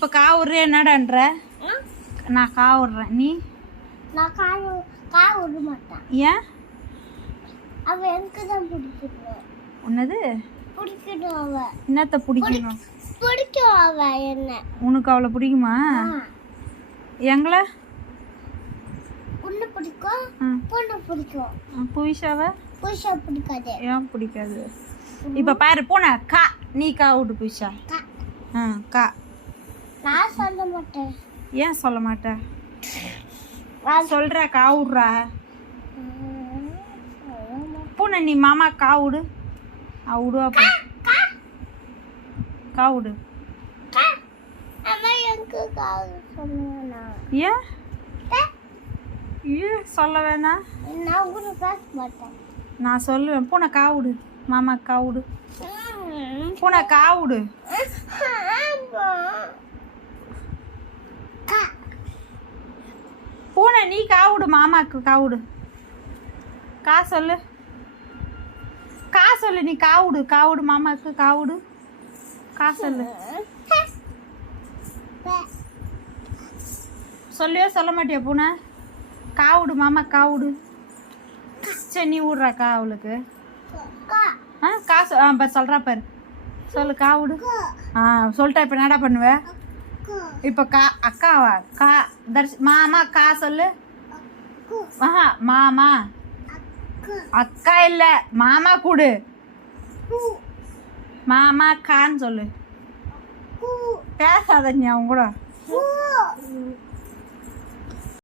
இப்போ கா விட்றேன் என்னடான்ற? நான் கா விட்றேன், நீ? நான் கா விட மாட்டேன். ஏன்? அவ எனக்கு தான் பிடிக்கணும். உன்னது பிடிக்கணும். அவ என்னத்த பிடிக்கணும்? பிடிக்கும் அவ என்ன. உனக்கு அவளை பிடிக்குமா? எங்களை உன்னை பிடிக்கும், பொண்ணு பிடிக்கும். புவிஷாவை புதுசா பிடிக்காது. ஏன் பிடிக்காது? இப்போ பாரு பூனை கா, நீ கா விடு புவிஷா. கா. நான் சொல்ல மாட்டேன். ஏன் சொல்ல மாட்டேன்? சொல்ற கா விட்றா. பூனை நீ மாமா கா விடு. விடுவா பூ. கா விடு. எனக்கு சொல்லுவேண்ணா. ஏன் ஏன் சொல்ல வேணாம்? நான் கூட பேச மாட்டேன். நான் சொல்லுவேன். பூனை கா விடு. மாமா கா விடு. பூனை கா விடு. பூனை நீ கா விடு. மாமாக்கு கா விடு. கா சொல்லு. கா சொல்லு. நீ கா விடு. கா விடு மாமாக்கு. கா விடு. கா சொல்லு. சொல்லியோ சொல்ல மாட்டியா பூனை? கா விடு மாமா. கா விடு. சரி நீ விட்றாக்கா அவளுக்கு. கா பாரு சொல்கிறா பாரு. சொல்லு கா விடு. சொல்லிட்டா இப்போ என்னடா பண்ணுவேன்? இப்போ கா அக்காவா? கா மாமா கா சொல்லு. மாமா அக்கா இல்லை மாமா கூடு. மாமா கான்னு சொல்லு. பேசாத நீ அவங்க கூட.